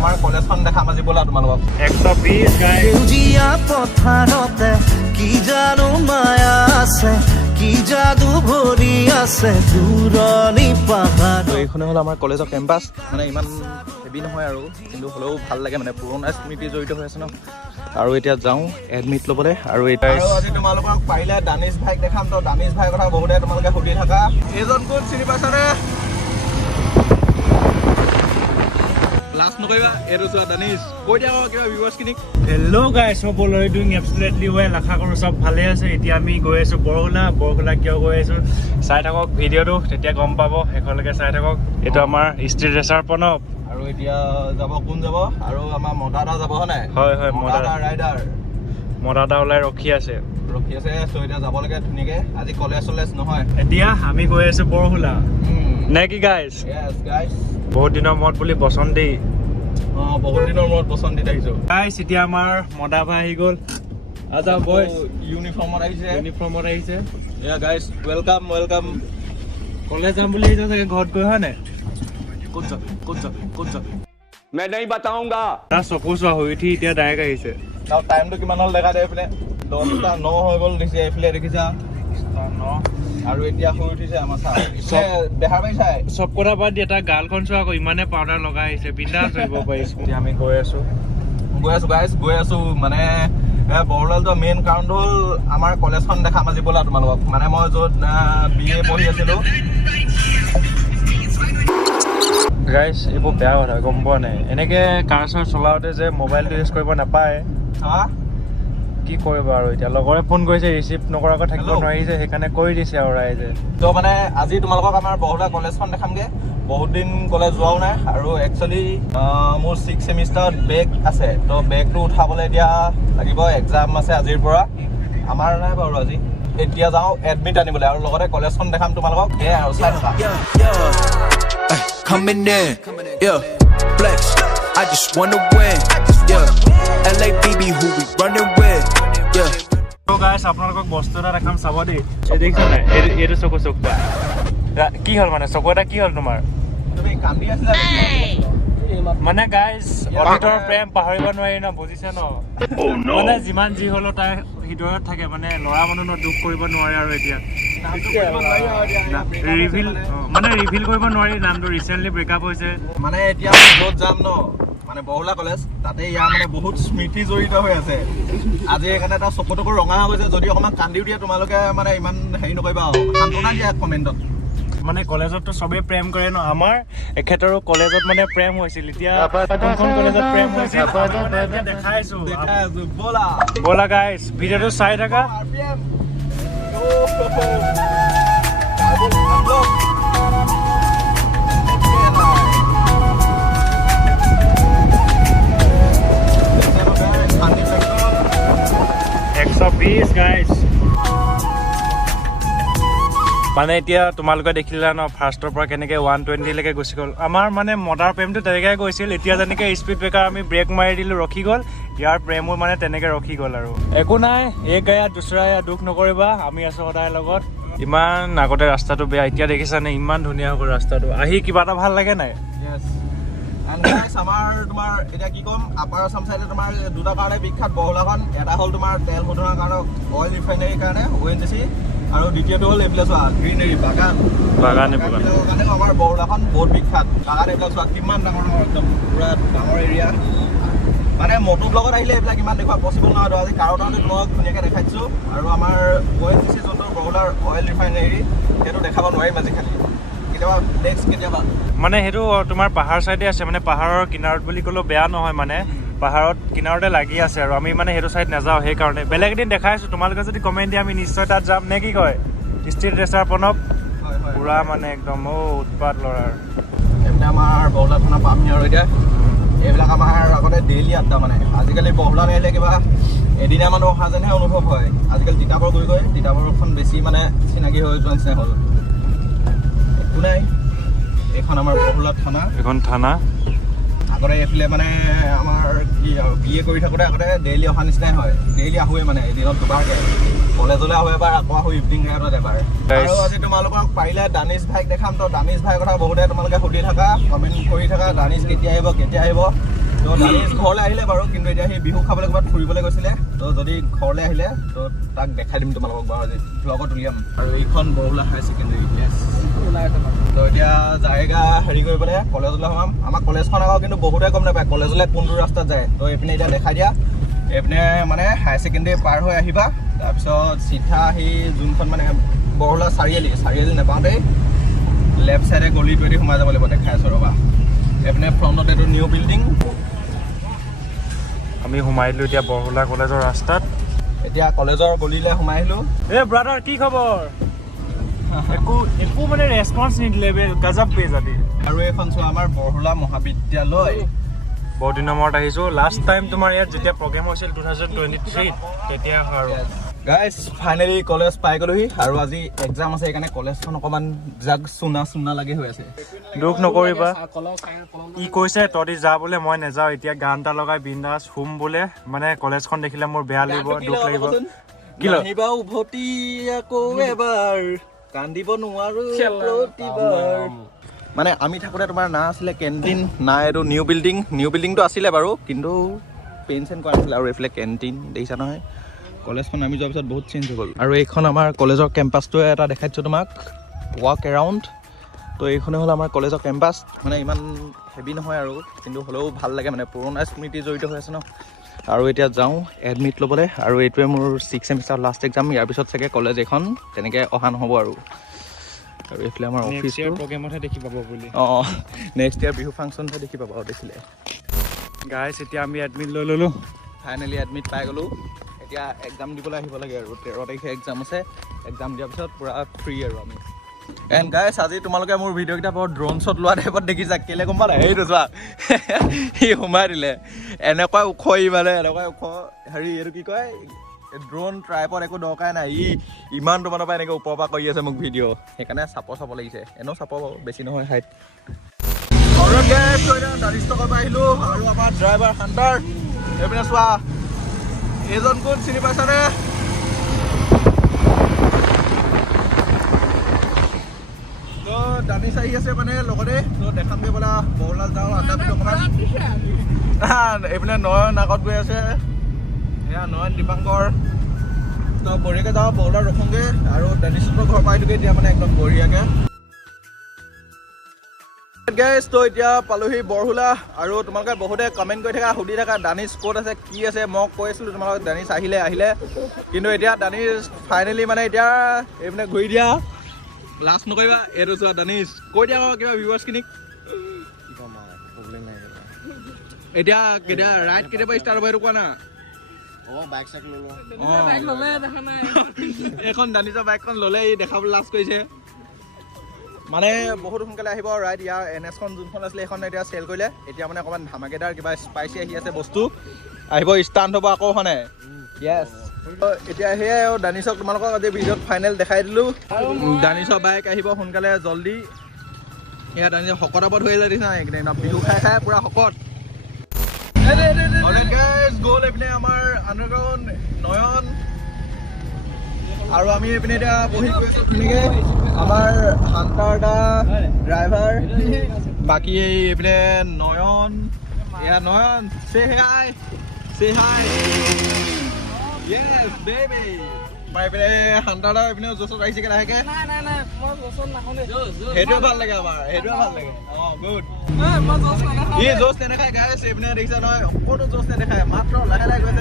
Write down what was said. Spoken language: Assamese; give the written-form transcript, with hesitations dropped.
আমাৰ কলেজখন দেখাম আজি ব'লা তোমালোকক 120 গাইজ সেউজীয়া পথাৰতে কি জানো মায়া আছে কি যাদু ভৰি আছে দূৰণি পাহাৰ এইখনে হ'ল আমাৰ কলেজৰ কেম্পাছ মানে ইমান হেভি নহয় আৰু কিন্তু হ'লেও ভাল লাগে মানে পুৰণা স্মৃতি জড়িত হৈ আছে ন আৰু এতিয়া যাওঁ এডমিট ল'বলৈ আৰু আজি তোমালোকক পাৰিলে দানিছ ভাইক দেখাম তো দানিছ ভাইৰ কথা বহুতে তোমালোকে সুধি থাকা এইজন কোন চিনি পাইছানে লাষ্ট নকৰিবা এইটো চোৱা দানিছ কৈ দিয়া কিবা ভিউৱাৰ্ছখিনিক হেল্ল' গাইজ সকলোৱে ডুইং এবছলিউটলি ৱেল আশা কৰোঁ চব ভালে আছে এতিয়া আমি গৈ আছোঁ বৰহোলা কিয় গৈ আছোঁ চাই থাকক ভিডিঅ'টো তেতিয়া গম পাব শেষলৈকে চাই থাকক এইটো আমাৰ ষ্ট্ৰীট ৰেচাৰ প্ৰণৱ আৰু এতিয়া যাব কোন যাব আৰু আমাৰ মদাদা যাব নাই হয় হয় মদাদা ৰাইডাৰ মদাদা ওলাই ৰখি আছে চ' এতিয়া যাব লাগে ধুনীয়াকৈ আজি কলেজ নহয় এতিয়া আমি গৈ আছোঁ বৰহোলা নে কি গাইজ বহুত দিনৰ মূৰত বুলি বসন্তি বহুত দিনৰ মূৰত পচন্দিত আহিছোঁ গাইজ এতিয়া আমাৰ মদা ভাই আহি গ'ল আজা বয়জ ইউনিফৰ্মত আহিছে এয়া গাইজ ৱেলকাম কলেজ যাম বুলি আহিছে চাগে ঘৰত গৈ হয় নাই ক'ত যাবি मैं नहीं बताऊंगा তাৰ চকু চোৱা শুই উঠি এতিয়া ডাইৰেক্ট আহিছে আৰু টাইমটো কিমান হ'ল দেখা দে এইপিনে 10:09 হৈ গ'ল দিছে এইফালে দেখিছা আৰু এতিয়া শুই উঠিছে আমাৰ চাই বেহাৰ পাই চাই চব কথা বাদ দি এটা গালখন চোৱা আকৌ ইমানে পাউডাৰ লগাই আহিছে বিন্দাছ ধৰিব পাৰিছো এতিয়া আমি গৈ আছো মানে বৰহোলাটো মেইন কাৰণটো হ'ল আমাৰ কলেজখন দেখাম আজি ব'লা তোমালোকক মানে মই য'ত BA পঢ়ি আছিলোঁ গাইজ এইবোৰ বেয়া কথা গম পোৱা নাই এনেকে কাৰ চাৰ চলাওঁতে যে মোবাইলটো ইউজ কৰিব নাপায় কি কৰিব আৰু এতিয়া লগৰে ফোন কৰিছে ৰিচিভ নকৰাকৈ থাকিব নোৱাৰিছে সেইকাৰণে কৰি দিছে আৰু ৰাইজে তো মানে আজি তোমালোকক আমাৰ বৰহোলা কলেজখন দেখামগৈ বহুত দিন কলেজ যোৱাও নাই আৰু একচুৱেলি মোৰ 6th চেমিষ্টাৰত বেক আছে তো বেকটো উঠাবলৈ এতিয়া লাগিব এক্সাম আছে আজিৰ পৰা আমাৰ নাই বাৰু আজি এতিয়া যাওঁ এডমিট আনিবলৈ আৰু লগতে কলেজখন দেখাম তোমালোকক সেয়াই আৰু চাই থাকা Coming in, yeah, flex. I just wanna win, yeah. LA BB, who we running with, yeah. তো গাইজ আপোনালোকক বস্তু এটা দেখাম চাব দেই দেখিছ নাই এইটো চকু কি হ'ল মানে চকু এটা কি হ'ল তোমাৰ তুমি কান্দি আছিলা মানে গাইজ অতীতৰ প্ৰেম পাহৰিব নোৱাৰি ন বুজিছে ন মানে যিমান যি হ'লেও তাই হৃদয়ত থাকে মানে ল'ৰা মানুহ দুখ কৰিব নোৱাৰে আৰু এতিয়া ৰিভিল কৰিব নোৱাৰি নামটো ৰিচেণ্টলি ব্ৰেকআপ হৈছে মানে এতিয়া য'ত যাম ন মানে বৰহোলা কলেজ তাতে ইয়াৰ মানে বহুত স্মৃতি জড়িত হৈ আছে আজি সেইকাৰণে এটা চকু ৰঙা হৈ গৈছে যদি অকণমান কান্দিও দিয়ে তোমালোকে মানে ইমান হেৰি নকৰিবা সান্তনা দিয়া কমেণ্টত মানে কলেজততো চবেই প্ৰেম কৰে ন আমাৰ এখেতৰো কলেজত মানে প্ৰেম হৈছিল এতিয়া কোনখন কলেজত প্ৰেম হৈছিল দেখাইছো ব'লা গাইজ ভিডিঅ'টো চাই থাকা গাইজ মানে এতিয়া তোমালোকে দেখিলা ন ফাৰ্ষ্টৰ পৰা কেনেকৈ 120 লৈকে গুচি গ'ল আমাৰ মানে মদাৰ প্ৰেমটো তেনেকৈ গৈছিল এতিয়া যেনেকৈ স্পীড ব্ৰেকাৰ আমি ব্ৰেক মাৰি দিলোঁ ৰখি গ'ল ইয়াৰ প্ৰেমো মানে তেনেকৈ ৰখি গ'ল আৰু একো নাই এক গায়া দুচৰা দুখ নকৰিবা আমি আছোঁ সদায় লগত ইমান আগতে ৰাস্তাটো বেয়া এতিয়া দেখিছানে ইমান ধুনীয়া হৈ গ'ল ৰাস্তাটো আহি কিবা এটা ভাল লাগে নাই আমাৰ তোমাৰ এতিয়া কি ক'ম আপাৰ আছাম চাইডে তোমাৰ দুটা কাৰণে বিখ্যাত বৰহোলাখন এটা হ'ল তোমাৰ তেল শোধনৰ কাৰণে অইল ৰিফাইনাৰীৰ কাৰণে ONGC আৰু দ্বিতীয়টো হ'ল এইবিলাক চোৱা গ্ৰীনেৰী বাগানবিলাকৰ কাৰণেও আমাৰ বৰহোলাখন বহুত বিখ্যাত বাগান এইবিলাক চোৱা কিমান ডাঙৰ একদম পুৰা ডাঙৰ এৰিয়া মানে মটো ব্লগত আহিলে এইবিলাক ইমান দেখুওৱা পচিবল নহয় আজি কাৰণতে তোমাক ধুনীয়াকৈ দেখাই দিছোঁ আৰু আমাৰ ONGC যোনটো বৰহোলাৰ অইল ৰিফাইনাৰী সেইটো দেখাব নোৱাৰিম আজিকালি কেতিয়াবা মানে সেইটো তোমাৰ পাহাৰ চাইডে আছে মানে পাহাৰৰ কিনাৰত বুলি ক'লেও বেয়া নহয় মানে পাহাৰত কিনাৰতে লাগি আছে আৰু আমি মানে সেইটো চাইড নাযাওঁ সেইকাৰণে বেলেগ এদিন দেখাইছোঁ তোমালোকে যদি কমেণ্ট দিয়ে আমি নিশ্চয় তাত যাম নে কি কয় ষ্ট্ৰীট ৰেচাৰ প্ৰণৱ পুৰা মানে একদম উৎপাত ল'ৰাৰ এইপিনে আমাৰ বৰহোলা থানা পামহি আৰু এতিয়া এইবিলাক আমাৰ আগতে ডেইলি আড্ডা মানে আজিকালি বৰহোলা আহিলে কিবা এদিনীয়া মানুহ অহা যেনহে অনুভৱ হয় আজিকালি তিতাবৰ গৈ তিতাবৰখন বেছি মানে চিনাকি হৈ যোৱা নিচিনা হ'ল একো নাই এইখন আমাৰ বৰহোলা থানা এখন থানা আগতে এইফালে মানে আমাৰ কি আৰু BA কৰি থাকোঁতে আগতে ডেইলি অহা নিচিনাই হয় ডেইলি আহোঁৱে মানে এদিনত দুবাৰকৈ কলেজলৈ আহোঁ এবাৰ আকৌ আহোঁ ইভিনিং টাইমত এবাৰ আৰু আজি তোমালোকক পাৰিলে দানিছ ভাইক দেখাম তো দানিছ ভাইৰ কথা বহুতে তোমালোকে সুধি থাকা কমেণ্ট কৰি থাকা দানিছ কেতিয়া আহিব তো দানিছ ঘৰলৈ আহিলে বাৰু, কিন্তু এতিয়া সি বিহু খাবলৈ ক'ৰবাত ফুৰিবলৈ গৈছিলে। তো যদি ঘৰলৈ আহিলে তো তাক দেখাই দিম তোমালোকক বাৰু, আজি ব্লগত উলিয়াম। আৰু এইখন বৰহোলা হায়াৰ ছেকেণ্ডেৰী। তো এতিয়া জায়গা হেৰি কৰি পেলাই কলেজলৈ সোমাম। আমাৰ কলেজখন আকৌ কিন্তু বহুতে গম নাপায় কলেজলৈ কোনটো ৰাস্তাত যায়। তো এইপিনে এতিয়া দেখাই দিয়া, এইপিনে মানে হায়াৰ ছেকেণ্ডেৰী পাৰ হৈ আহিবা, তাৰপিছত চিধা আহি যোনখন মানে বৰহোলা চাৰিআলি নাপাওঁতেই লেফ্ট চাইডে গলিটোৱেদি সোমাই যাব লাগিব। দেখাই আছোঁ ৰ'বা, এইপিনে ফ্ৰণ্টত এইটো নিউ বিল্ডিং। আমি সোমাই দিলোঁ এতিয়া বৰহোলা কলেজৰ ৰাস্তাত। এতিয়া কলেজৰ গলিলৈ সোমাই আহিলোঁ। এই ব্ৰাদাৰ কি খবৰ? একো মানে ৰেছপন্স নিদিলে গজব বেজাতি। আৰু এইখন চোৱা আমাৰ বৰহোলা মহাবিদ্যালয়। বহুত দিনৰ মূৰত আহিছোঁ। লাষ্ট টাইম তোমাৰ ইয়াত যেতিয়া প্ৰগ্ৰেম হৈছিল 2023 তেতিয়া হয় আৰু। গাইজ ফাইনেলি কলেজ পাই গ'লোহি, আৰু আজি এক্সাম আছে, সেইকাৰণে কলেজখন অকণমান জাগ চুনা লাগি হৈ আছে। দুখ নকৰিবা, ই কৈছে তহঁতি যা বোলে, মই নাযাওঁ। এতিয়া গান এটা লগাই বিন্দাছ শুম বোলে। মানে কলেজখন দেখিলে মোৰ বেয়া লাগিব, দুখ লাগিব। কি আহিবা উভতি আকৌ এবাৰ, কান্দিব নোৱাৰো প্ৰতিবাৰ। মানে আমি থাকোঁতে তোমাৰ না আছিলে কেণ্টিন, না এইটো নিউ বিল্ডিংটো আছিলে বাৰু, কিন্তু পেইন চেইন কৰা নাছিলে। আৰু এইফালে কেণ্টিন দেখিছা নহয়। কলেজখন আমি যোৱাৰ পিছত বহুত চেঞ্জ হৈ গ'ল। আৰু এইখন আমাৰ কলেজৰ কেম্পাছটোৱে এটা দেখাইছোঁ তোমাক, ৱাক এৰাউণ্ড। তো এইখনে হ'ল আমাৰ কলেজৰ কেম্পাছ। মানে ইমান হেভি নহয় আৰু, কিন্তু হ'লেও ভাল লাগে, মানে পুৰণা স্মৃতি জড়িত হৈ আছে ন। আৰু এতিয়া যাওঁ এডমিট ল'বলৈ, আৰু এইটোৱে মোৰ 6th ছেমিষ্টাৰ লাষ্ট এক্সাম। ইয়াৰ পিছত চাগে কলেজ এখন তেনেকৈ অহা নহ'ব আৰু। আৰু এইফালে আমাৰ অফিচ প্ৰগ্ৰেমতহে দেখি পাব বুলি। অঁ, নেক্সট ইয়াৰ বিহু ফাংচনহে দেখি পাবা আৰু দেখিলে। গাইজ এতিয়া আমি এডমিট লৈ ল'লোঁ। ফাইনেলি এডমিট পাই গ'লোঁ। এতিয়া এক্সাম দিবলৈ আহিব লাগে আৰু 13 তাৰিখে এক্সাম আছে। এক্সাম দিয়াৰ পিছত পূৰা ফ্ৰী আৰু আমি। এণ্ড গাইজ আজি তোমালোকে মোৰ ভিডিঅ'কেইটা বৰ ড্ৰোন শ্বট লোৱা টাইপত দেখিছা। কেলৈ গম পালা? সেইটো চোৱা, সি সোমাই দিলে। এনেকুৱা ওখ ই, মানে এনেকুৱা ওখ হেৰি, এইটো কি কয়, ড্ৰোন ট্ৰাইপত একো দৰকাৰ নাই। ই ইমান তোমালোকৰ পৰা এনেকৈ ওপৰৰ পৰা কৰি আছে মোক ভিডিঅ', সেইকাৰণে চাব লাগিছে। এনেও চাব বাৰু, বেছি নহয় হাইট। দানিষ্টকৰ পৰা আহিলোঁ, আৰু আমাৰ ড্ৰাইভাৰ হান্টাৰ। এইপিনে চোৱা, এইজন কোন চিনি পাইছানে? তো দানিছ আহি আছে মানে লগতে। তো দেখামগৈ বোলা, বৰহোলা যাওঁ আড্ডা পিঠা অকণমান। এইপিনে নয়ন আগত গৈ আছে, এয়া নয়ন দীপাংকৰ। তো বঢ়িয়াকৈ যাওঁ, বৰহোলা ৰখোঁগৈ, আৰু দানিছৰ ঘৰৰ পৰা আহিলোগৈ এতিয়া মানে একদম বঢ়িয়াকৈ। গাইজ তো এতিয়া পালোহি বৰহোলা, আৰু তোমালোকে বহুতে কমেণ্ট কৰি থাকা, সুধি থাকা দানিছ ক'ত আছে, কি আছে। মই কৈ আছিলোঁ তোমালোকক দানিছ আহিলে, কিন্তু এতিয়া দানিছ ফাইনেলি মানে এতিয়া এইপিনে ঘূৰি দিয়া। লাষ্ট নকৰিবা, এইটো চোৱা দানিছ। কৈ দিয়া আকৌ কিবা ভিউৱাৰ্ছখিনিক। এতিয়া ৰাইড কেতিয়াবা ষ্টাৰ্ট হ'ব সেইটো কোৱা না। এইখন দানিছৰ বাইকখন ল'লে, ই দেখাবলৈ লাজ কৰিছে। মানে বহুত সোনকালে আহিব ৰাইড। ইয়াৰ NS খন যোনখন আছিলে সেইখন এতিয়া চেল কৰিলে। এতিয়া মানে অকণমান ধামাকেদাৰ কিবা স্পাইচি আহি আছে বস্তু, আহিব ষ্টাৰ্ট হ'ব আকৌ হয়নে? য়েছ। এতিয়া সেয়াই আৰু দানিছক তোমালোকক আজি ভিডিঅ'ত ফাইনেল দেখাই দিলোঁ। দানিছৰ বাইক আহিব সোনকালে জল্দি। এয়া দানিছৰ শকত আবত হৈ যায়, দেখিছা এইকেইদিন বিহু খাই পুৰা শকত। গ'ল এইপিনে আমাৰ আণ্ডাৰগ্ৰাউণ্ড নয়ন, আৰু আমি এইপিনে এতিয়া বহি গৈ আছোঁ ধুনীয়াকৈ। আমাৰ হান্টাৰ দা ড্ৰাইভাৰ, বাকী এইপিনে নয়ন। এয়া নয়ন, চে হাই য়েছ বেবি। এইপিনে হান্টাৰ দা এইপিনে জোচত আহিছেগৈ লাহেকৈ। সেইটোৱে ভাল লাগে আমাৰ, সেইটোৱে ভাল লাগে। অঁ গুড। ই জোচ নেদেখায় গাইছ, এইপিনে দেখিছা নহয়, অকণো জোচ নেদেখায়, মাত্ৰ লাহে লাহে গৈ